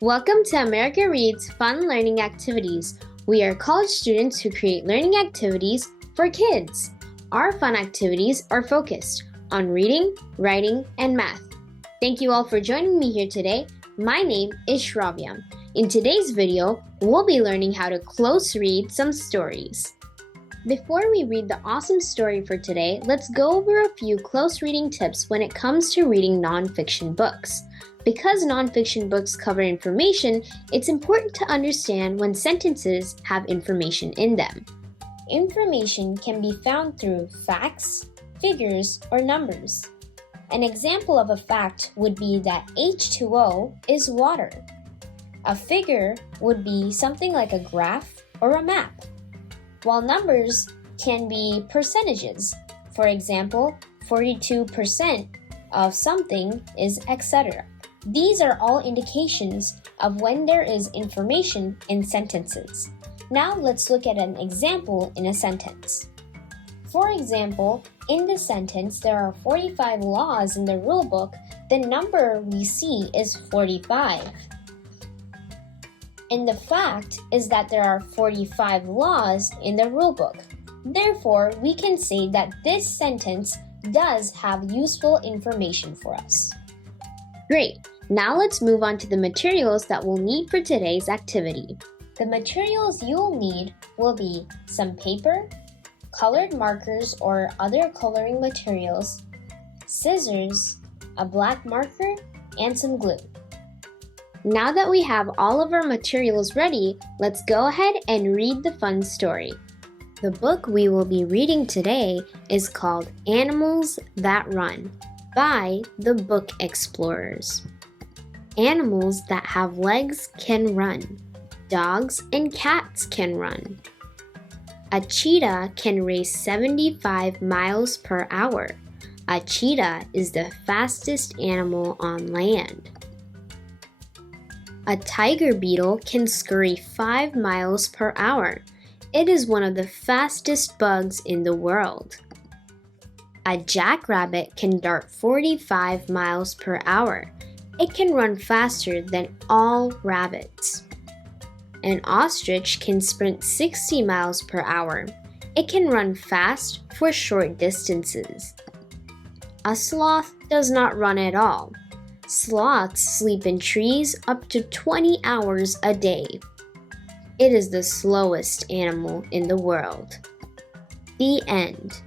Welcome to America Reads Fun Learning Activities. We are college students who create learning activities for kids. Our fun activities are focused on reading, writing, and math. Thank you all for joining me here today. My name is Shravya. In today's video, we'll be learning how to close read some stories. Before we read the awesome story for today, let's go over a few close reading tips when it comes to reading nonfiction books. Because nonfiction books cover information, it's important to understand when sentences have information in them. Information can be found through facts, figures, or numbers. An example of a fact would be that H2O is water. A figure would be something like a graph or a map, while numbers can be percentages. For example, 42% of something is etc. These are all indications of when there is information in sentences. Now let's look at an example in a sentence. For example, in the sentence, there are 45 laws in the rulebook. The number we see is 45. And the fact is that there are 45 laws in the rulebook. Therefore, we can say that this sentence does have useful information for us. Great! Now let's move on to the materials that we'll need for today's activity. The materials you'll need will be some paper, colored markers or other coloring materials, scissors, a black marker, and some glue. Now that we have all of our materials ready, let's go ahead and read the fun story. The book we will be reading today is called Animals That Run by the Book Explorers. Animals that have legs can run. Dogs and cats can run. A cheetah can race 75 miles per hour. A cheetah is the fastest animal on land. A tiger beetle can scurry 5 miles per hour. It is one of the fastest bugs in the world. A jackrabbit can dart 45 miles per hour. It can run faster than all rabbits. An ostrich can sprint 60 miles per hour. It can run fast for short distances. A sloth does not run at all. Sloths sleep in trees up to 20 hours a day. It is the slowest animal in the world. The end.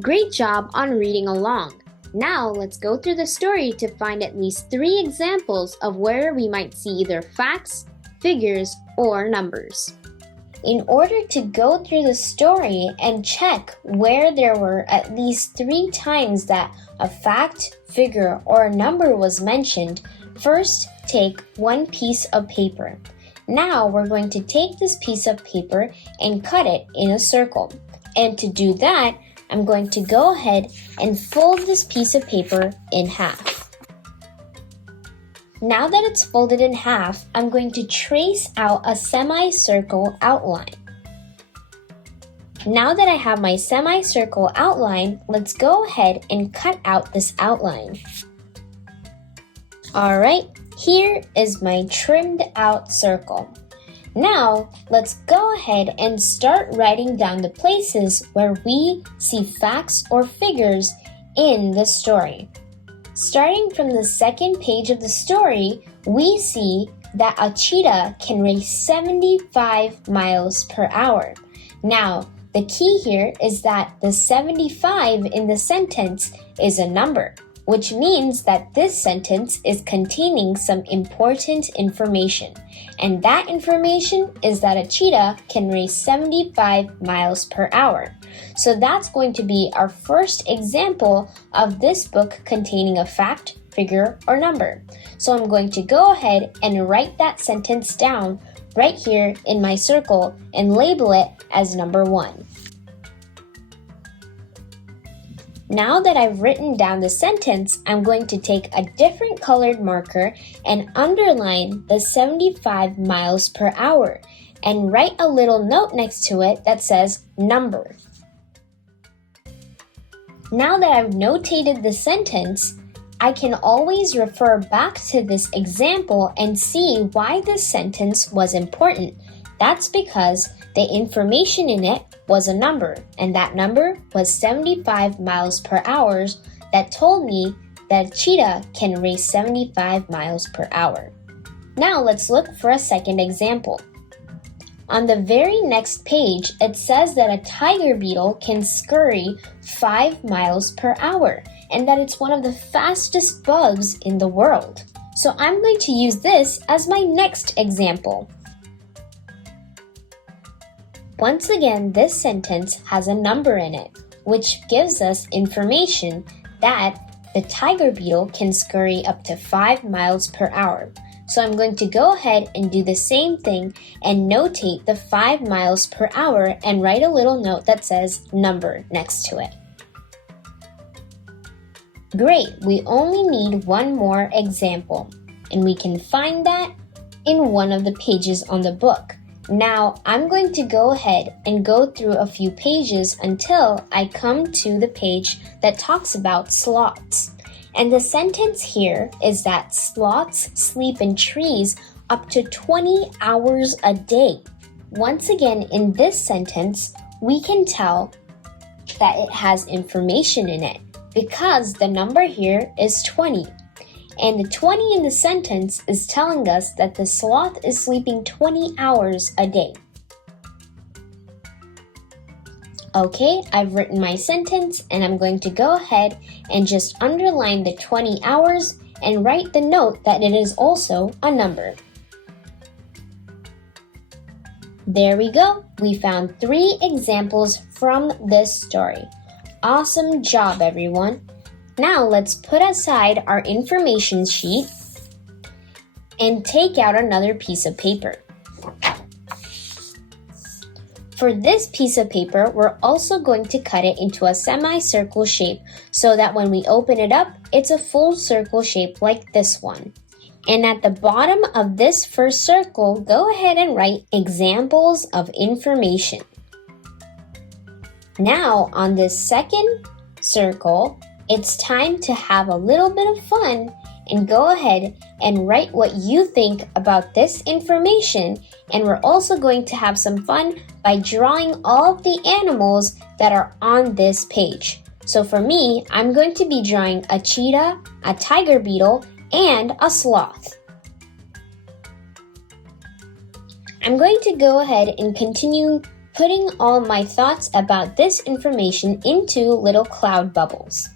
Great job on reading along. Now let's go through the story to find at least 3 examples of where we might see either facts, figures, or numbers. In order to go through the story and check where there were at least 3 times that a fact, figure, or a number was mentioned, first take one piece of paper. Now we're going to take this piece of paper and cut it in a circle. And to do that, I'm going to go ahead and fold this piece of paper in half. Now that it's folded in half, I'm going to trace out a semicircle outline. Now that I have my semicircle outline, let's go ahead and cut out this outline. Alright, here is my trimmed out circle. Now, let's go ahead and start writing down the places where we see facts or figures in the story. Starting from the second page of the story, we see that a cheetah can race 75 miles per hour. Now, the key here is that the 75 in the sentence is a number, which means that this sentence is containing some important information. And that information is that a cheetah can race 75 miles per hour. So that's going to be our first example of this book containing a fact, figure, or number. So I'm going to go ahead and write that sentence down right here in my circle and label it as number 1. Now that I've written down the sentence, I'm going to take a different colored marker and underline the 75 miles per hour and write a little note next to it that says number. Now that I've notated the sentence, I can always refer back to this example and see why this sentence was important. That's because the information in it was a number, and that number was 75 miles per hour that told me that a cheetah can race 75 miles per hour. Now let's look for a second example. On the very next page, it says that a tiger beetle can scurry 5 miles per hour and that it's one of the fastest bugs in the world. So I'm going to use this as my next example. Once again, this sentence has a number in it, which gives us information that the tiger beetle can scurry up to 5 miles per hour. So I'm going to go ahead and do the same thing and notate the 5 miles per hour and write a little note that says number next to it. Great, we only need one more example, and we can find that in one of the pages on the book. Now, I'm going to go ahead and go through a few pages until I come to the page that talks about sloths. And the sentence here is that sloths sleep in trees up to 20 hours a day. Once again, in this sentence, we can tell that it has information in it because the number here is 20. And the 20 in the sentence is telling us that the sloth is sleeping 20 hours a day. Okay, I've written my sentence and I'm going to go ahead and just underline the 20 hours and write the note that it is also a number. There we go. We found 3 examples from this story. Awesome job, everyone. Now let's put aside our information sheet and take out another piece of paper. For this piece of paper, we're also going to cut it into a semicircle shape so that when we open it up, it's a full circle shape like this one. And at the bottom of this first circle, go ahead and write examples of information. Now, on this second circle, it's time to have a little bit of fun and go ahead and write what you think about this information. And we're also going to have some fun by drawing all of the animals that are on this page. So for me, I'm going to be drawing a cheetah, a tiger beetle, and a sloth. I'm going to go ahead and continue putting all my thoughts about this information into little cloud bubbles.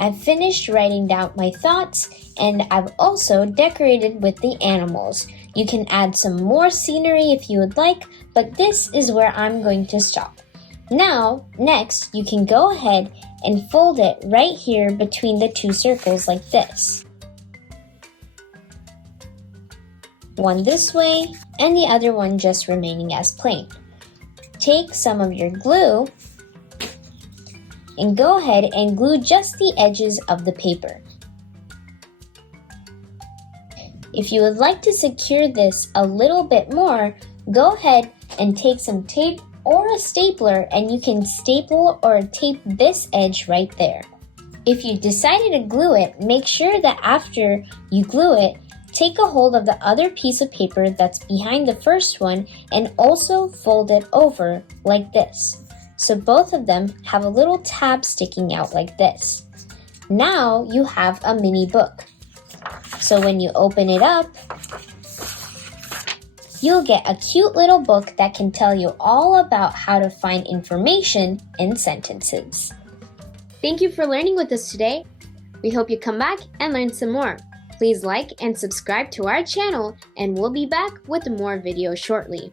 I've finished writing down my thoughts and I've also decorated with the animals. You can add some more scenery if you would like, but this is where I'm going to stop. Now, next, you can go ahead and fold it right here between the 2 circles like this. One this way and the other one just remaining as plain. Take some of your glue and go ahead and glue just the edges of the paper. If you would like to secure this a little bit more, go ahead and take some tape or a stapler and you can staple or tape this edge right there. If you decided to glue it, make sure that after you glue it, take a hold of the other piece of paper that's behind the first one and also fold it over like this. So both of them have a little tab sticking out like this. Now you have a mini book. So when you open it up, you'll get a cute little book that can tell you all about how to find information in sentences. Thank you for learning with us today. We hope you come back and learn some more. Please like and subscribe to our channel and we'll be back with more videos shortly.